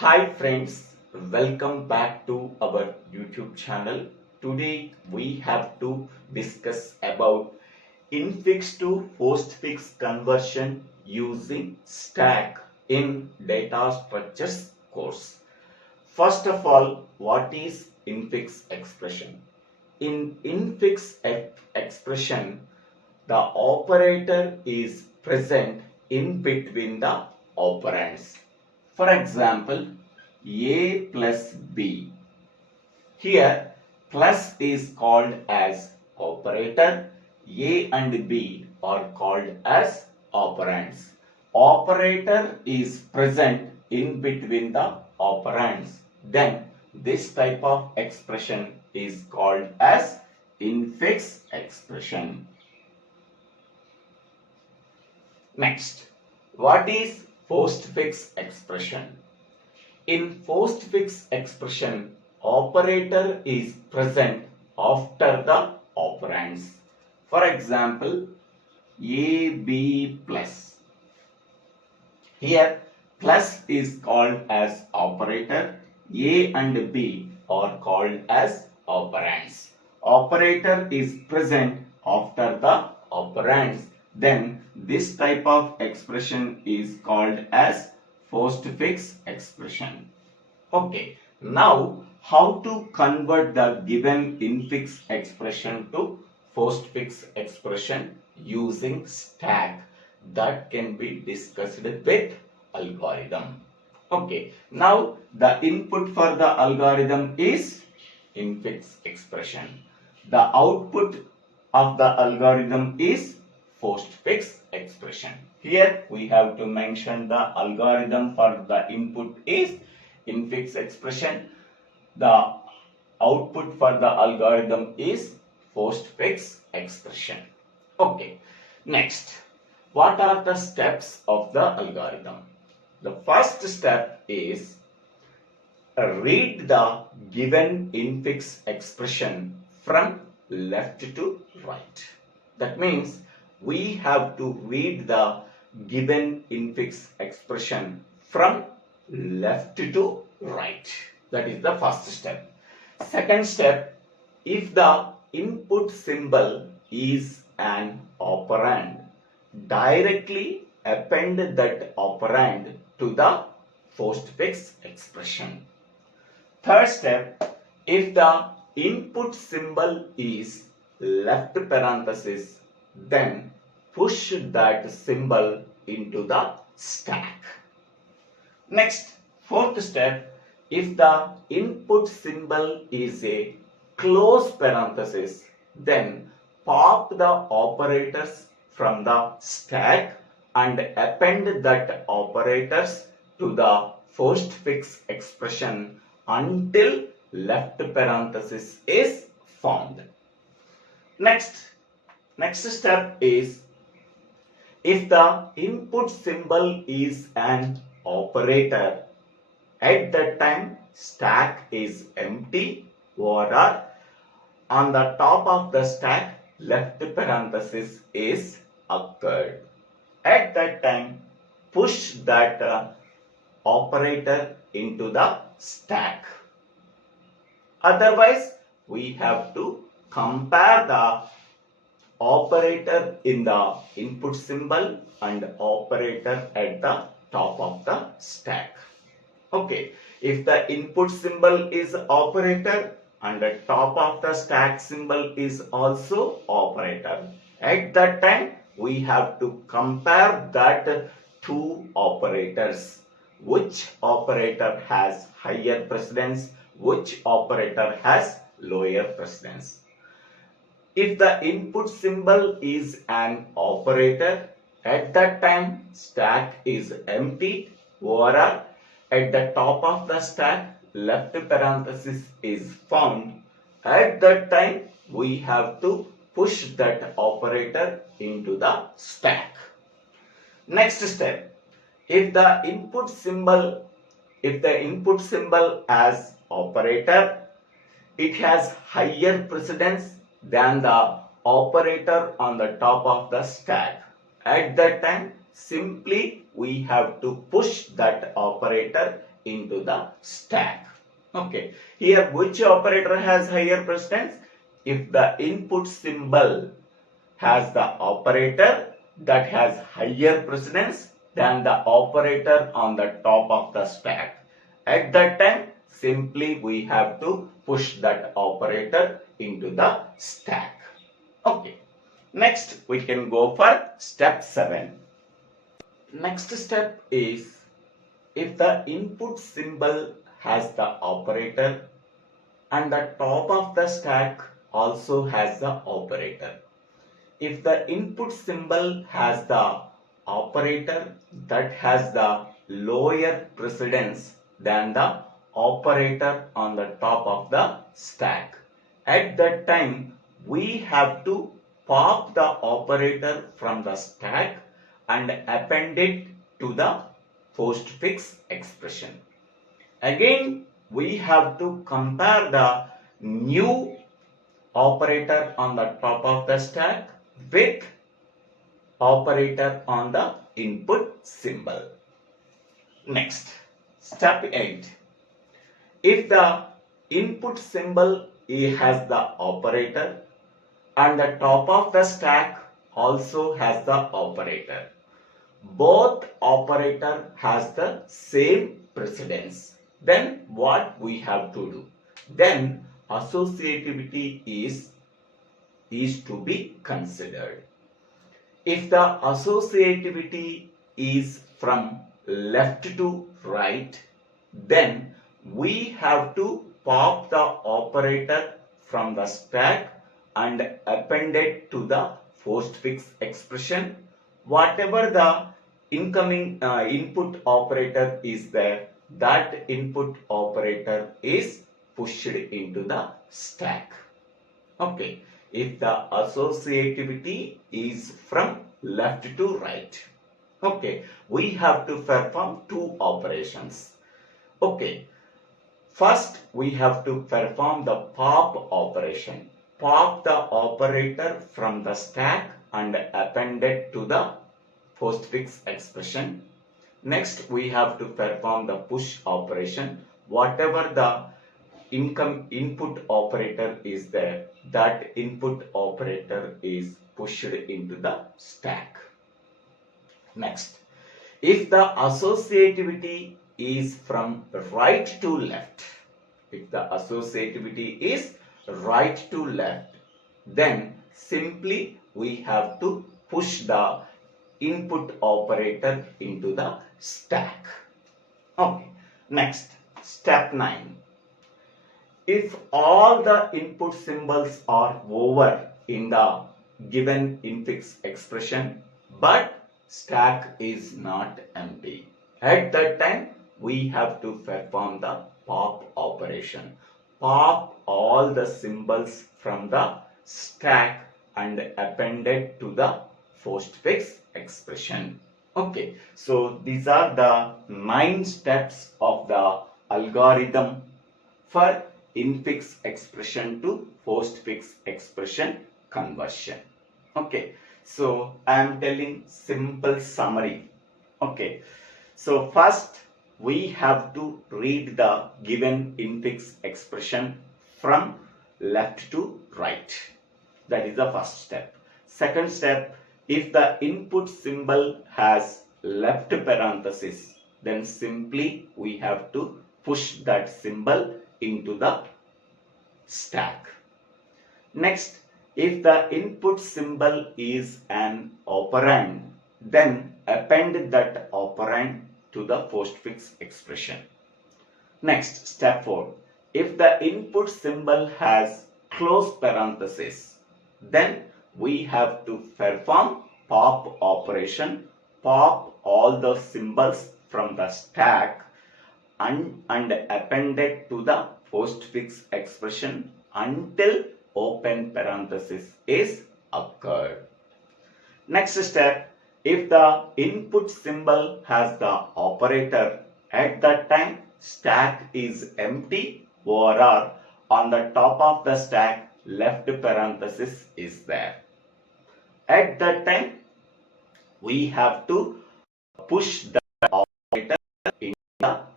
Hi friends, welcome back to our YouTube channel. Today we have to discuss about infix to postfix conversion using stack in data structures course. First of all, what is infix expression? In infix expression, the operator is present in between the operands. For example, A plus B. Here, plus is called as operator. A and B are called as operands. Operator is present in between the operands. Then, this type of expression is called as infix expression. Next, what is postfix expression? In postfix expression, operator is present after the operands. For example, AB plus. Here, plus is called as operator. A and B are called as operands. Operator is present after the operands. Then this type of expression is called as postfix expression. Okay, now how to convert the given infix expression to postfix expression using stack? That can be discussed with algorithm. Okay, now the input for the algorithm is infix expression. The output of the algorithm is postfix expression. Here we have to mention the algorithm for the input is infix expression. The output for the algorithm is postfix expression. Okay, next, what are the steps of the algorithm? The first step is read the given infix expression from left to right. That means we have to read the given infix expression from left to right. That is the first step. Second step, if the input symbol is an operand, directly append that operand to the postfix expression. Third step, if the input symbol is left parenthesis, then push that symbol into the stack. Next, fourth step, if the input symbol is a close parenthesis, then pop the operators from the stack and append that operators to the postfix expression until left parenthesis is found. Next step is, if the input symbol is an operator, at that time stack is empty, or on the top of the stack left parenthesis is occurred. At that time, push that operator into the stack. Otherwise, we have to compare the operator in the input symbol and operator at the top of the stack. Okay, if the input symbol is operator and the top of the stack symbol is also operator, at that time we have to compare that two operators. Which operator has higher precedence, which operator has lower precedence. If the input symbol is an operator, at that time stack is empty, or at the top of the stack left parenthesis is found. At that time we have to push that operator into the stack. Next step, if the input symbol as operator, it has higher precedence than the operator on the top of the stack. At that time, simply we have to push that operator into the stack. Okay, here which operator has higher precedence? If the input symbol has the operator that has higher precedence than the operator on the top of the stack, at that time simply we have to push that operator into the stack. Okay, next we can go for step 7. Next step is, if the input symbol has the operator and the top of the stack also has the operator. If the input symbol has the operator that has the lower precedence than the operator on the top of the stack, at that time we have to pop the operator from the stack and append it to the postfix expression. Again, we have to compare the new operator on the top of the stack with operator on the input symbol. Next, step 8. If the input symbol has the operator and the top of the stack also has the operator, both operator has the same precedence, then what we have to do? Then associativity is to be considered. If the associativity is from left to right, then we have to pop the operator from the stack and append it to the postfix expression. Whatever the incoming input operator is there, that input operator is pushed into the stack. Okay, if the associativity is from left to right. Okay, we have to perform two operations. Okay, first we have to perform the pop operation. Pop the operator from the stack and append it to the postfix expression. Next, we have to perform the push operation. Whatever the input operator is there, that input operator is pushed into the stack. Next, if the associativity is from right to left, then simply we have to push the input operator into the stack. Okay, next, step 9. If all the input symbols are over in the given infix expression, but stack is not empty, at that time we have to perform the pop operation. Pop all the symbols from the stack and append it to the postfix expression. Okay, so these are the 9 steps of the algorithm for infix expression to postfix expression conversion. Okay, so I am telling simple summary. Okay, so first we have to read the given infix expression from left to right. That is the first step. Second step, if the input symbol has left parenthesis, then simply we have to push that symbol into the stack. Next, if the input symbol is an operand, then append that operand to the postfix expression. Next, step 4. If the input symbol has close parenthesis, then we have to perform pop operation, pop all the symbols from the stack and append it to the postfix expression until open parenthesis is occurred. Next step, if the input symbol has the operator, at that time stack is empty, or on the top of the stack left parenthesis is there. At that time we have to push the operator in the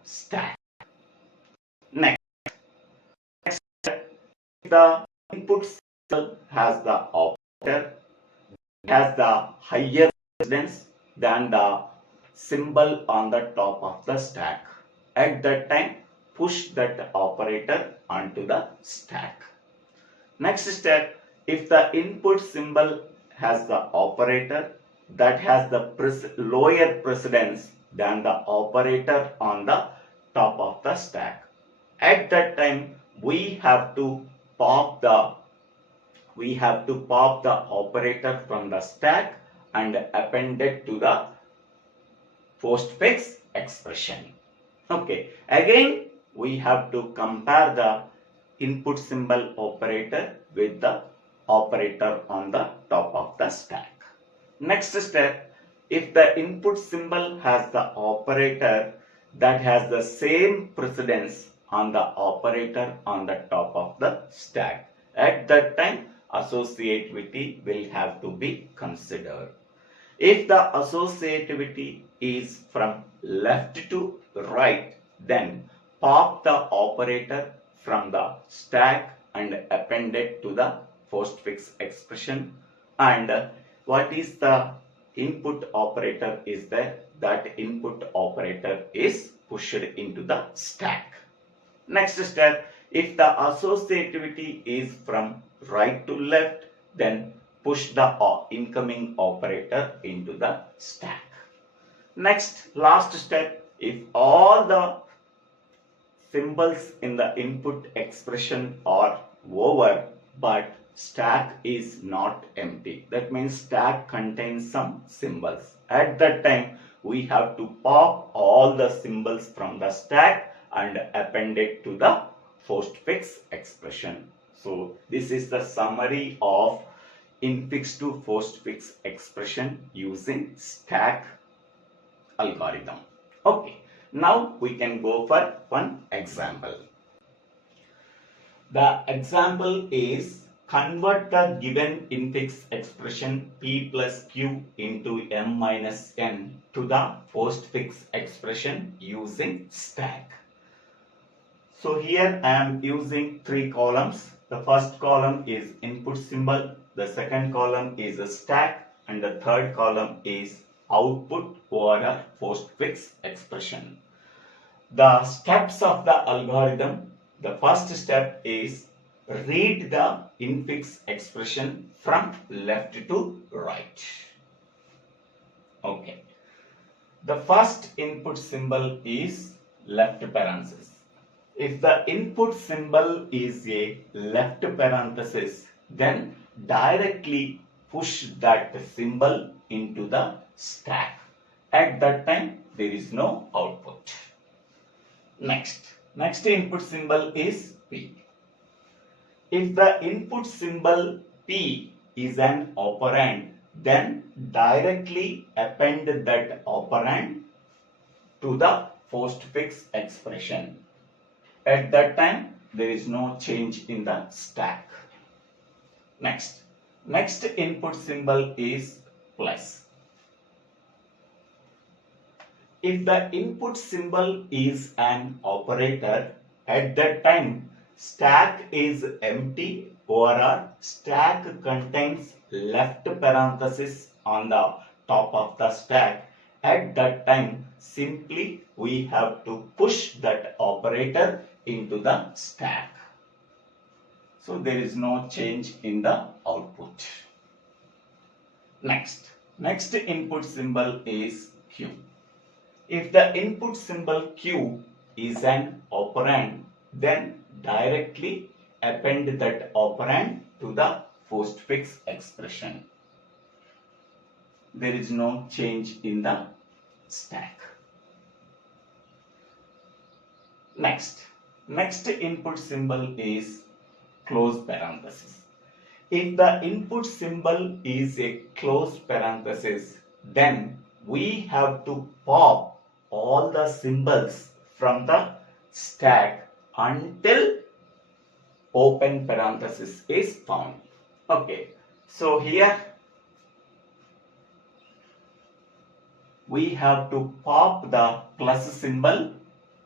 stack. Next, the input symbol has the operator has the higher precedence than the symbol on the top of the stack. At that time, push that operator onto the stack. Next step, if the input symbol has the operator that has the lower precedence than the operator on the top of the stack, at that time we have to pop the operator from the stack and append it to the postfix expression. Okay, again we have to compare the input symbol operator with the operator on the top of the stack. Next step, if the input symbol has the operator that has the same precedence on the operator on the top of the stack, at that time associativity will have to be considered. If the associativity is from left to right, then pop the operator from the stack and append it to the postfix expression, and what is the input operator is there, that input operator is pushed into the stack. Next step, if the associativity is from right to left, then push the incoming operator into the stack. Next, last step, if all the symbols in the input expression are over but stack is not empty, that means stack contains some symbols, at that time we have to pop all the symbols from the stack and append it to the postfix expression. So this is the summary of infix to postfix expression using stack algorithm. Okay, now we can go for one example. The example is convert the given infix expression p plus q into m minus n to the postfix expression using stack. So here I am using three columns. The first column is input symbol, the second column is a stack, and the third column is output over a postfix expression. The steps of the algorithm, the first step is read the infix expression from left to right. Okay. The first input symbol is left parenthesis. If the input symbol is a left parenthesis, then directly push that symbol into the stack. At that time, there is no output. Next input symbol is P. If the input symbol P is an operand, then directly append that operand to the postfix expression. At that time, there is no change in the stack. Next input symbol is plus. If the input symbol is an operator, at that time stack is empty or stack contains left parenthesis on the top of the stack. At that time, simply we have to push that operator into the stack. So there is no change in the output. Next input symbol is Q. If the input symbol Q is an operand, then directly append that operand to the postfix expression. There is no change in the stack. Next input symbol is close parenthesis. If the input symbol is a close parenthesis, then we have to pop all the symbols from the stack until open parenthesis is found. Okay, so here we have to pop the plus symbol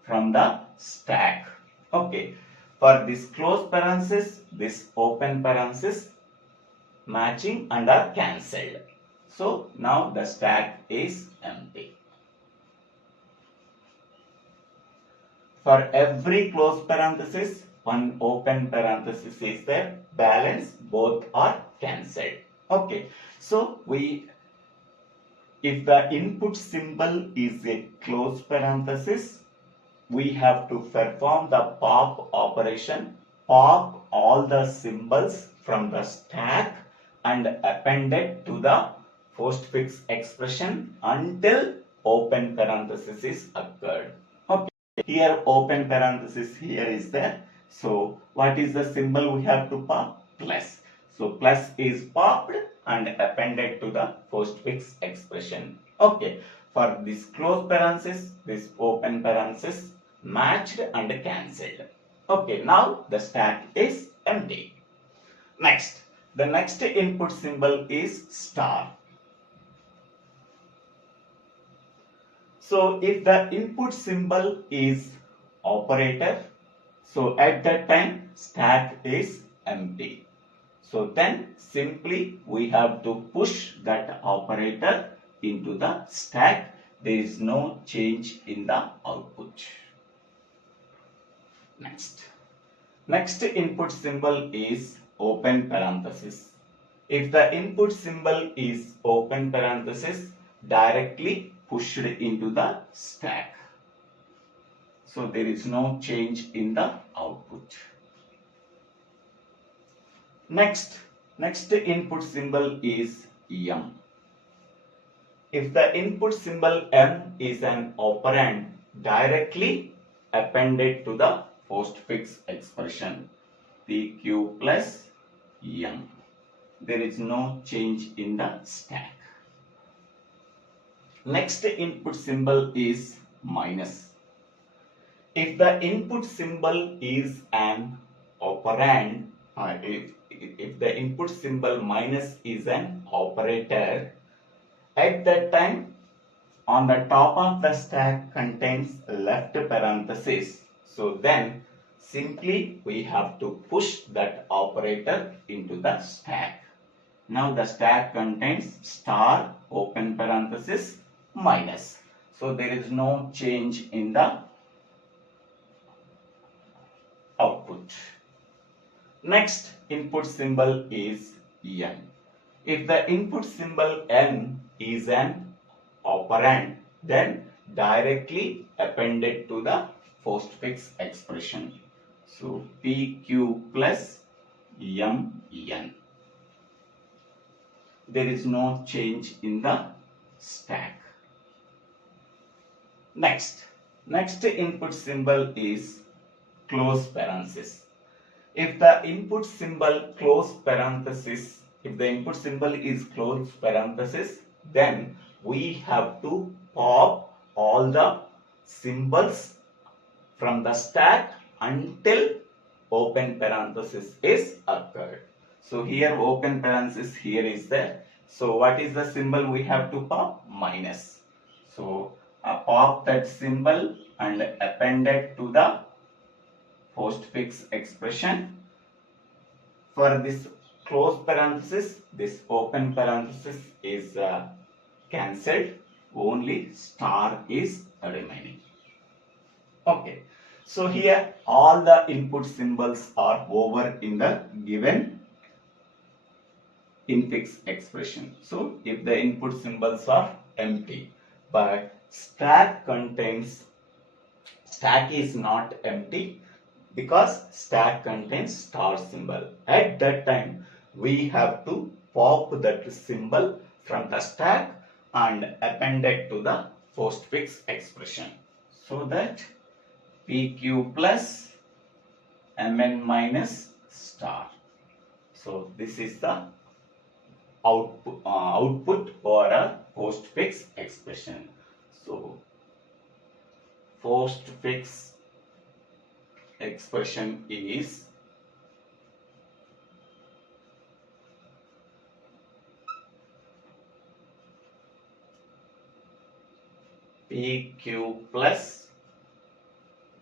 from the stack. Okay. For this close parenthesis, this open parenthesis matching and are cancelled. So now the stack is empty. For every close parenthesis, one open parenthesis is there. Balance, both are cancelled. Okay. So if the input symbol is a close parenthesis, we have to perform the pop operation, pop all the symbols from the stack and append it to the postfix expression until open parenthesis is occurred. Okay, here open parenthesis here is there. So what is the symbol we have to pop? Plus. So plus is popped and appended to the postfix expression. Okay, for this close parenthesis, this open parenthesis matched and cancelled. Okay, now the stack is empty. Next, the next input symbol is star. So if the input symbol is operator, so at that time stack is empty. So then simply we have to push that operator into the stack. There is no change in the output. Next input symbol is open parenthesis. If the input symbol is open parenthesis, directly pushed into the stack. So there is no change in the output. Next input symbol is M. If the input symbol M is an operand, directly appended to the postfix expression PQ plus M. There is no change in the stack. Next input symbol is minus. If the input symbol is an operand, if the input symbol minus is an operator, at that time on the top of the stack contains left parenthesis. So then simply we have to push that operator into the stack. Now the stack contains star open parenthesis minus. So there is no change in the output. Next input symbol is N. If the input symbol N is an operand, then directly appended to the postfix expression. So PQ plus MN. There is no change in the stack. Next input symbol is close parenthesis. If the input symbol close parenthesis, if the input symbol is close parenthesis, then we have to pop all the symbols from the stack until open parenthesis is occurred. So here open parenthesis here is there. So what is the symbol we have to pop? Minus. So pop that symbol and append it to the postfix expression. For this close parenthesis, this open parenthesis is cancelled. Only star is remaining. Okay. So here all the input symbols are over in the given infix expression. So if the input symbols are empty, but stack is not empty because stack contains star symbol. At that time we have to pop that symbol from the stack and append it to the postfix expression. So that PQ plus MN minus star. So this is the output for a postfix expression. So postfix expression is PQ plus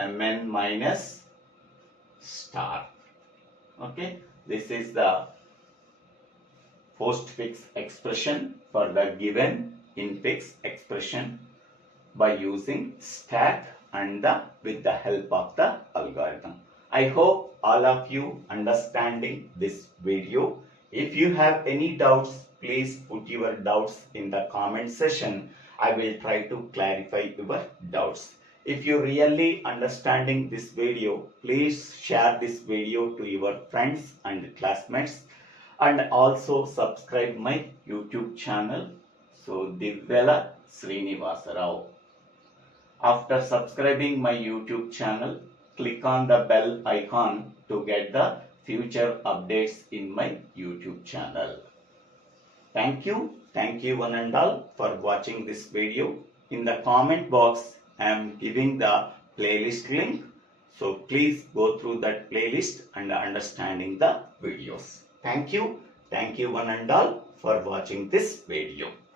mn minus star. Okay, this is the postfix expression for the given infix expression by using stack and with the help of the algorithm. I hope all of you understanding this video. If you have any doubts, please put your doubts in the comment section. I will try to clarify your doubts. If you really understanding this video, please share this video to your friends and classmates, and also subscribe my YouTube channel. So Divvela Srinivasa Rao. After subscribing my YouTube channel, click on the bell icon to get the future updates in my YouTube channel. Thank you one and all for watching this video. In the comment box, I am giving the playlist link. So please go through that playlist and understanding the videos. Thank you one and all for watching this video.